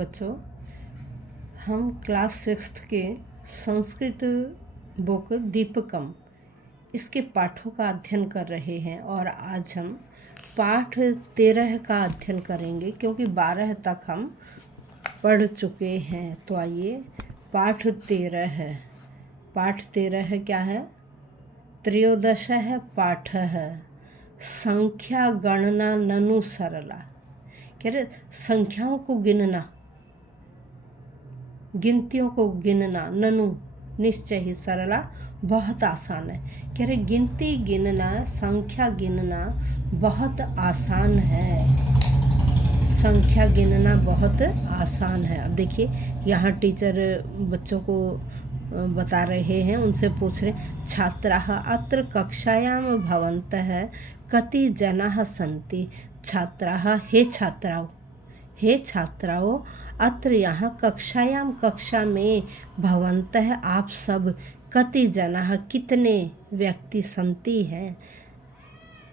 बच्चों, हम क्लास 6 के संस्कृत बुक दीपकम इसके पाठों का अध्ययन कर रहे हैं और आज हम पाठ 13 का अध्ययन करेंगे क्योंकि 12 तक हम पढ़ चुके हैं। तो आइए, पाठ 13 है। पाठ 13 है क्या है? त्रयोदश है पाठ है संख्या गणना ननु सरला। कह रहे संख्याओं को गिनना, गिनतियों को गिनना ननु निश्चय ही सरला बहुत आसान है। कह रहे गिनती गिनना, संख्या गिनना बहुत आसान है। संख्या गिनना बहुत आसान है। अब देखिए, यहाँ टीचर बच्चों को बता रहे हैं, उनसे पूछ रहे छात्राः अत्र कक्षायां भवन्तः कति जनाः सन्ति। छात्राः हे छात्राओं अत्र यहाँ कक्षायाम कक्षा में भवन्तः आप सब कति जनाः कितने व्यक्ति सन्ति हैं।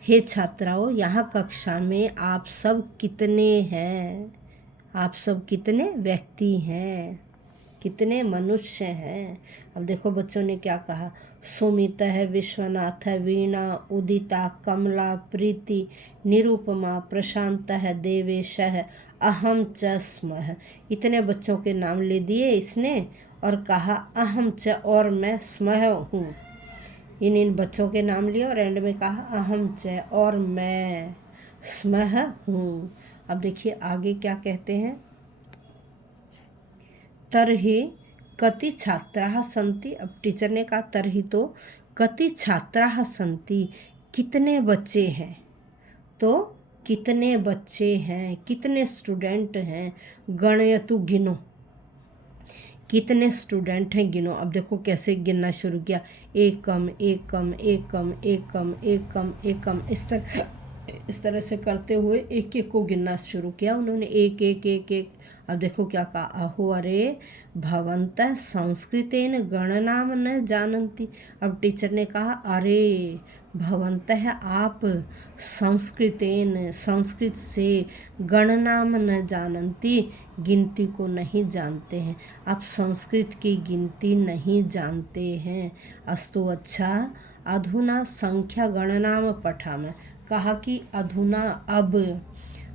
हे छात्राओं यहाँ कक्षा में आप सब कितने हैं, आप सब कितने व्यक्ति हैं, कितने मनुष्य हैं। अब देखो बच्चों ने क्या कहा। सुमिता है, विश्वनाथ है, वीणा, उदिता, कमला, प्रीति, निरुपमा, प्रशांत है, देवेश है, अहम च स्मः। इतने बच्चों के नाम ले दिए इसने और कहा अहम च और मैं स्मः हूँ। इन बच्चों के नाम लिए और एंड में कहा अहम च और मैं स्मः हूँ। अब देखिए आगे क्या कहते हैं। तरहि कति छात्राः सन्ति। अब टीचर ने कहा तरहि तो कति छात्राः सन्ति, कितने बच्चे हैं। तो कितने बच्चे हैं, कितने स्टूडेंट हैं। गणयतु गिनो, कितने स्टूडेंट हैं गिनो। अब देखो कैसे गिनना शुरू किया। एकम एकम एकम एकम एकम एकम, इस तरह से करते हुए एक एक को गिनना शुरू किया उन्होंने, एक एक एक एक। अब देखो क्या कहा। अहो अरे भवन्तः संस्कृतेन गणनाम न जानन्ति। अब टीचर ने कहा अरे भवन्तः आप संस्कृतेन संस्कृत से गणनाम न जानन्ति गिनती को नहीं जानते हैं। आप संस्कृत की गिनती नहीं जानते हैं। अस्तु अच्छा, अधुना संख्या गणनाम पठामः। कहा कि अधुना अब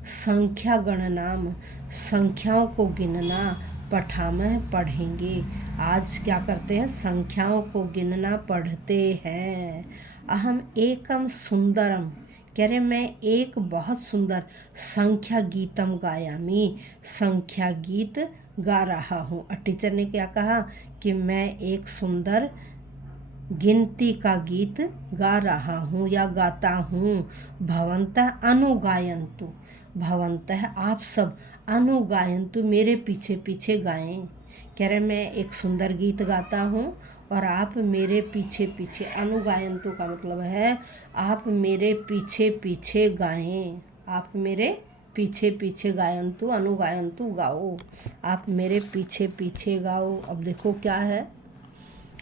संख्या गणनाम संख्याओं को गिनना पठामः पढ़ेंगे। आज क्या करते हैं? संख्याओं को गिनना पढ़ते हैं। अहम एकम सुंदरम, कह रहे मैं एक बहुत सुंदर संख्या गीतम गायामी, संख्या गीत गा रहा हूँ। और टीचर ने क्या कहा कि मैं एक सुंदर गिनती का गीत गा रहा हूँ या गाता हूँ। भवन्तः अनुगायन्तु, भवन्तः आप सब अनुगायन्तु मेरे पीछे पीछे गाएं। कह रहे मैं एक सुंदर गीत गाता हूँ और आप मेरे पीछे पीछे, अनुगायन्तु का मतलब है आप मेरे पीछे पीछे गाएं। आप मेरे पीछे पीछे गायन्तु, अनुगायन्तु गाओ, आप मेरे पीछे पीछे गाओ। अब देखो क्या है,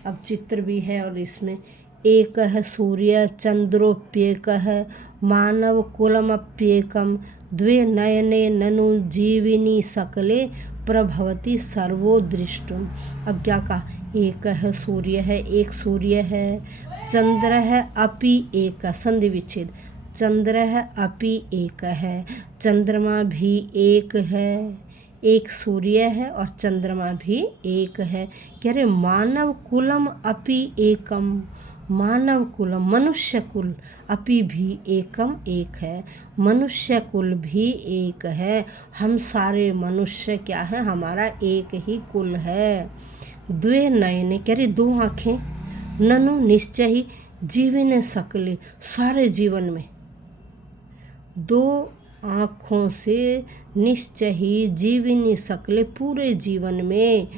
अब चित्र भी है और इसमें एक है सूर्य चंद्रोप्येक है मानव कुलमप्येकम द्वे नयने ननु जीविनी सकले प्रभवती सर्वो दृष्टुम। अब क्या कहा, एक है सूर्य है, एक सूर्य है, चंद्र है अपि एक, संधि विच्छेद, चंद्र है अपि एक है, चंद्रमा भी एक है, एक सूर्य है और चंद्रमा भी एक है। कह रहे मानव कुलम अपि एकम, मानव कुलम मनुष्य कुल अपि भी एकम एक है, मनुष्य कुल भी एक है। हम सारे मनुष्य क्या है, हमारा एक ही कुल है। द्वे नयने, कह रहे दो आँखें, ननु निश्चय ही, जीवन सकले सारे जीवन में, दो आँखों से निश्चय ही, जीवनी सकले पूरे जीवन में,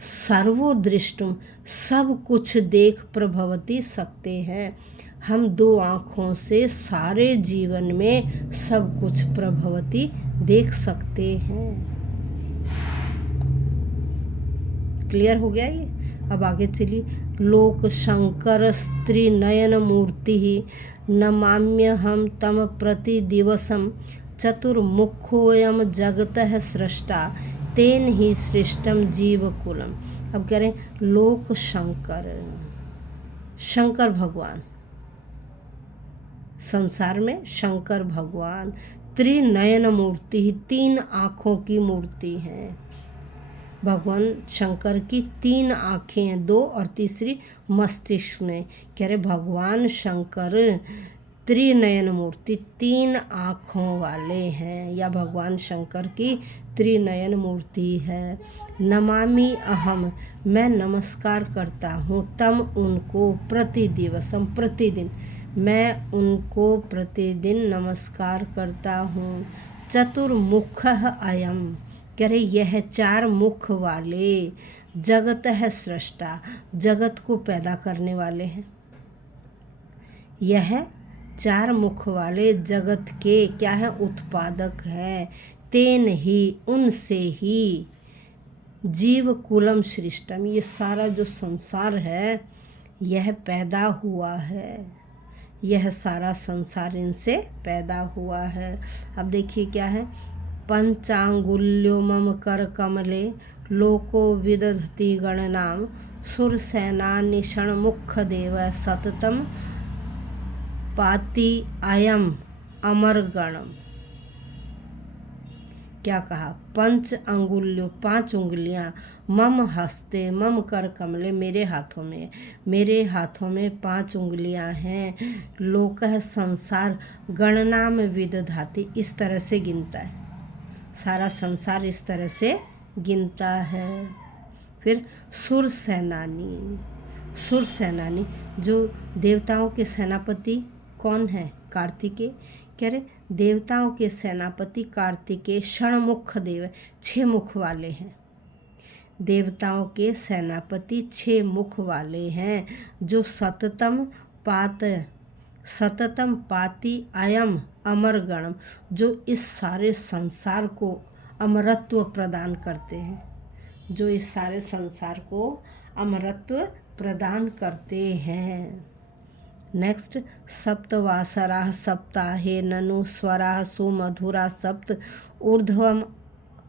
सर्वोदृष्टुम सब कुछ देख प्रभवती सकते हैं। हम दो आँखों से सारे जीवन में सब कुछ प्रभवती देख सकते हैं। क्लियर हो गया ये? अब आगे चलिए। लोक शंकर स्त्री नयन मूर्ति ही नमाम्य हम तम प्रति दिवसम चतुर्मुखोऽयं जगतः स्रष्टा तेन ही सृष्टम जीवकुलम। अब कह रहे हैं लोक शंकर, शंकर भगवान, संसार में शंकर भगवान त्रिनयन मूर्ति, 3 आँखों की मूर्ति है। भगवान शंकर की 3 आँखें हैं, 2 और तीसरी मस्तिष्क में। कह रहे भगवान शंकर त्रिनयन मूर्ति, 3 आँखों वाले हैं, या भगवान शंकर की त्रिनयन मूर्ति है। नमामि अहम, मैं नमस्कार करता हूँ, तम उनको प्रतिदिवसम, प्रतिदिन मैं उनको प्रतिदिन नमस्कार करता हूँ। चतुर्मुख अयम, कह रहे यह 4 मुख वाले, जगत है सृष्टा, जगत को पैदा करने वाले हैं। यह 4 मुख वाले जगत के क्या है, उत्पादक है। तेन ही, उनसे ही, जीव कुलम सृष्टम, ये सारा जो संसार है यह पैदा हुआ है, यह सारा संसार इनसे पैदा हुआ है। अब देखिए क्या है, पंचांगुल्यो मम कर कमले लोको विदधति गणनाम सुरसेना निषण मुख देव सततम पाति अयम अमर गणम। क्या कहा, 5 अंगुल्यों, 5 उंगलियां, मम हस्ते, मम कर कमले, मेरे हाथों में, मेरे हाथों में 5 उंगलियां हैं। लोक है संसार, गणना में विदधाति, इस तरह से गिनता है, सारा संसार इस तरह से गिनता है। फिर सुर सेनानी, सुर सेनानी, जो देवताओं के सेनापति कौन है, कार्तिकेय। कह रहे देवताओं के सेनापति कार्तिकेय षणमुख देव, 6 मुख वाले हैं। देवताओं के सेनापति 6 मुख वाले हैं, जो सततम पाति अयम अमर गणम, जो इस सारे संसार को अमरत्व प्रदान करते हैं, जो इस सारे संसार को अमरत्व प्रदान करते हैं। नेक्स्ट, सप्तवासराः सप्ताहे ननु स्वराः सुमधुरा सप्त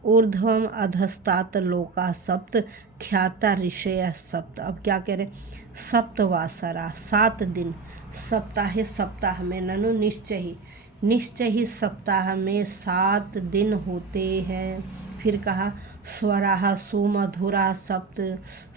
ऊर्ध्वम अधस्तात लोका सप्त ख्याता ऋषय सप्त। अब क्या कह रहे, सप्तवासरा, 7 दिन, सप्ताहे, सप्ताह में, ननु निश्चय ही सप्ताह में 7 दिन होते हैं। फिर कहा स्वराः सुमधुरा सप्त,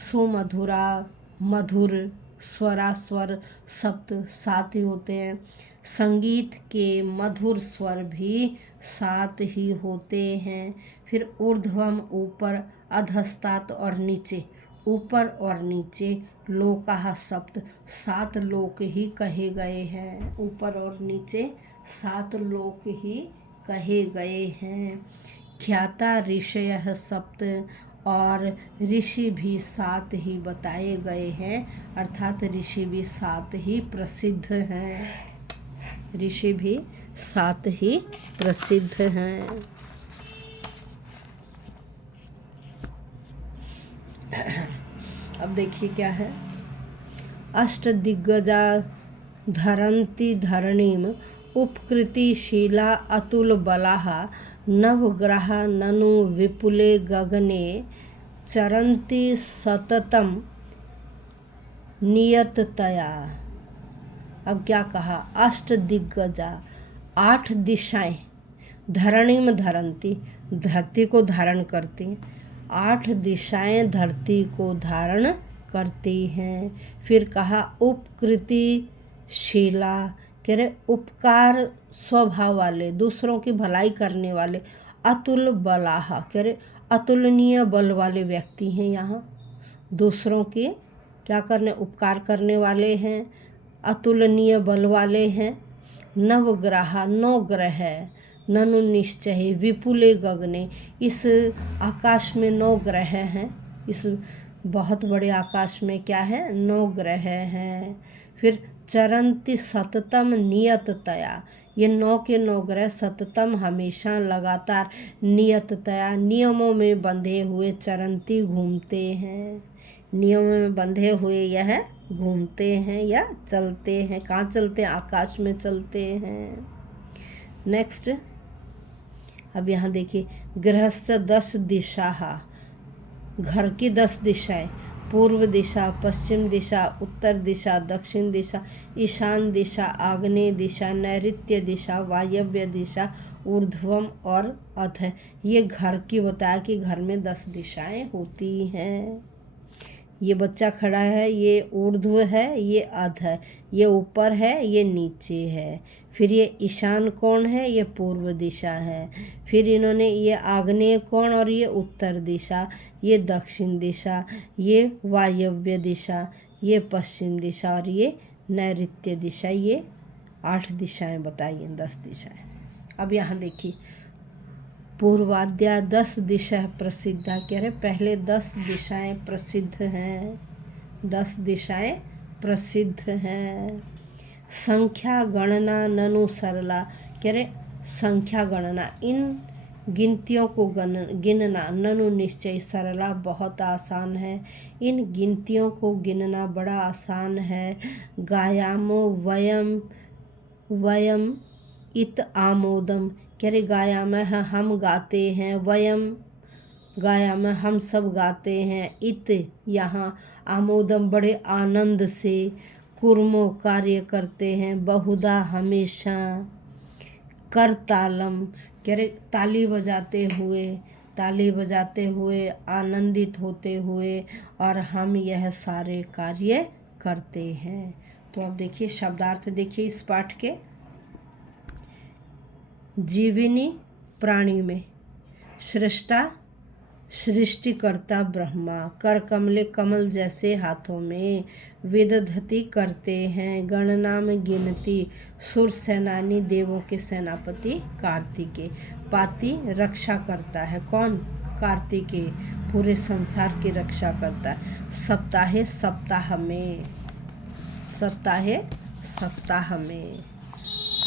सुमधुरा मधुर, स्वरा स्वर सप्त, 7 ही होते हैं। संगीत के मधुर स्वर भी 7 ही होते हैं। फिर ऊर्ध्वम ऊपर, अधस्तात और नीचे, ऊपर और नीचे, लोकाः सप्त, 7 लोक ही कहे गए हैं, ऊपर और नीचे 7 लोक ही कहे गए हैं। ख्याता ऋषयः सप्त, और ऋषि भी 7 ही बताए गए हैं, अर्थात ऋषि भी 7 ही प्रसिद्ध हैं, ऋषि भी 7 ही प्रसिद्ध हैं। अब देखिए क्या है, अष्टदिग्गजा धरन्ति धरणीम उपकृतिशीला अतुल बलाः नवग्रह ननु विपुले गगने चरन्ति सततम नियततया। अब क्या कहा, अष्टदिग्गजा, 8 दिशाएं, धरणी में धरंती, धरती को धारण करती, 8 दिशाएं धरती को धारण करती हैं। फिर कहा उपकृतिशीला, कह रहे उपकार स्वभाव वाले, दूसरों की भलाई करने वाले। अतुल बलाह, कह रहे अतुलनीय बल वाले व्यक्ति हैं, यहाँ दूसरों के क्या करने, उपकार करने वाले हैं, अतुलनीय बल वाले हैं। नवग्रह, 9 ग्रह, ननु निश्चय, विपुले गगने, इस आकाश में 9 ग्रह हैं, इस बहुत बड़े आकाश में क्या है, 9 ग्रह हैं। फिर चरंती सततम नियततया, ये 9 के 9 ग्रह सततम हमेशा लगातार, नियततया नियमों में बंधे हुए, चरंती घूमते हैं, नियमों में बंधे हुए यह घूमते हैं या चलते हैं। कहाँ चलते हैं, आकाश में चलते हैं। नेक्स्ट, अब यहाँ देखिए, गृहस्य 10 दिशाः, घर की 10 दिशाएं, पूर्व दिशा, पश्चिम दिशा, उत्तर दिशा, दक्षिण दिशा, ईशान दिशा, आग्नेय दिशा, नैऋत्य दिशा, वायव्य दिशा, ऊर्ध्वम और अध। ये घर की बताया कि घर में 10 दिशाएं होती हैं। ये बच्चा खड़ा है, ये ऊर्ध्व है, ये अध है, ये ऊपर है, ये नीचे है। फिर ये ईशान कोण है, ये पूर्व दिशा है। फिर इन्होंने ये आग्नेय कोण और ये उत्तर दिशा, ये दक्षिण दिशा, ये वायव्य दिशा, ये पश्चिम दिशा और ये नैऋत्य दिशा। ये 8 दिशाएं बताइए, 10 दिशाएं। अब यहाँ देखिए, पूर्वाद्या 10 दिशा प्रसिद्धा, कह रहे पहले 10 दिशाएं प्रसिद्ध हैं, 10 दिशाएं प्रसिद्ध हैं। संख्या गणना ननु सरला, कह रहे संख्या गणना, इन गिनतियों को गिनना, ननु निश्चय, सरला बहुत आसान है, इन गिनतियों को गिनना बड़ा आसान है। गायामो वयम वयम इत आमोदम, कह रहे गायाम है हम गाते हैं, वयम गायाम हम सब गाते हैं, इत यहाँ, आमोदम बड़े आनंद से, कुर्मो कार्य करते हैं, बहुधा हमेशा, करतालम, कह रहे ताली बजाते हुए आनंदित होते हुए, और हम यह सारे कार्य करते हैं। तो अब देखिए शब्दार्थ देखिए इस पाठ के। जीविनी प्राणी में सृष्टा सृष्टिकर्ता ब्रह्मा, कर कमले कमल जैसे हाथों में, विदधति करते हैं गणना में गिनती, सुर सेनानी देवों के सेनापति कार्तिकेय, पाति रक्षा करता है, कौन? कार्तिकेय, पूरे संसार की रक्षा करता है। सप्ताहे सप्ताह में,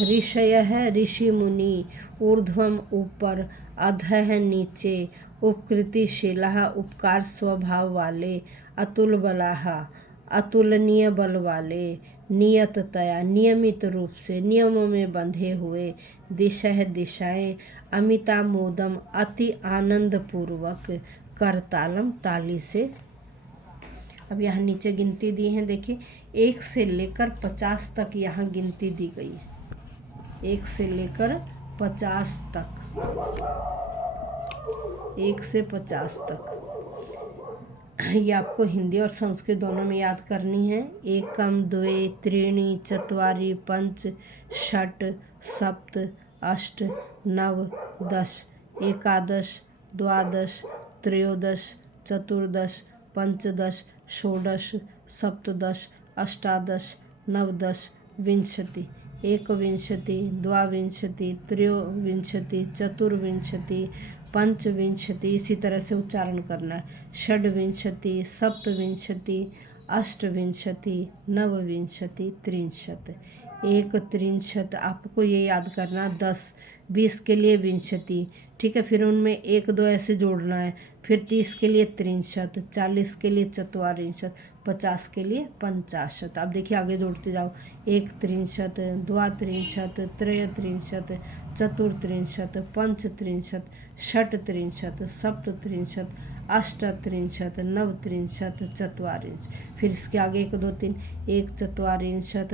ऋषय है ऋषि मुनि, ऊर्ध्वम ऊपर, अधः नीचे, उपकृतिशीला उपकार स्वभाव वाले, अतुल बलाः अतुलनीय बल वाले, नियततया नियमित रूप से नियमों में बंधे हुए, दिशः दिशाएं, अमिता मोदम अति आनंद पूर्वक, करतालम ताली से। अब यहाँ नीचे गिनती दी है, देखिए 1 से लेकर 50 तक यहाँ गिनती दी गई है, 1 से लेकर 50 तक, 1 से 50 तक। ये आपको हिंदी और संस्कृत दोनों में याद करनी है। एकम द्वे त्रीणि चत्वारि पंच षट सप्त अष्ट नव दश, एकादश द्वादश त्रयोदश चतुर्दश पंचदश षोडश सप्तदश अष्टादश नवदश विंशति, एकविंशति द्वाविंशति त्रयोविंशति चतुर्विंशति पंचविंशति, इसी तरह से उच्चारण करना है। षड्विंशति सप्तविंशति अष्टविंशति नवविंशति त्रिंशत, 1 आपको ये याद करना, 10 20 के लिए विंशति, ठीक है। फिर उनमें 1 2 ऐसे जोड़ना है। फिर 30 के लिए 63, 40 के लिए 44, 50 के लिए 50। अब देखिए आगे जोड़ते जाओ, 1 द्वात्रिंशत् त्रयत्रिंशत् चतुर्त्रिंशत् पंचत्रिंशत् षट्त्रिंशत् सप्तत्रिंशत् अष्टत्रिंशत् नवत्रिंशत् चत्वारिंशत्। फिर इसके आगे 1 2 3, 1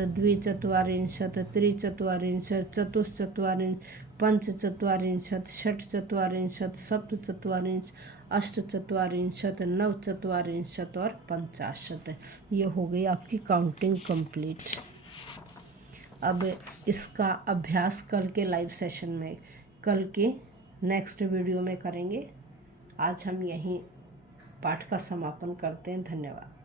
द्विचत्वारिंशत् त्रिचत्वारिंशत् चतुश्चत्वारिंशत् पंचचत्वारिंशत् षट्चत्वारिंशत् सप्तचत्वारिंशत् अष्टचत्वारिंशत् नवचत्वारिंशत् और 50। ये हो गई आपकी काउंटिंग कंप्लीट। अब इसका अभ्यास कल के लाइव सेशन में, कल के नेक्स्ट वीडियो में करेंगे। आज हम यहीं पाठ का समापन करते हैं। धन्यवाद।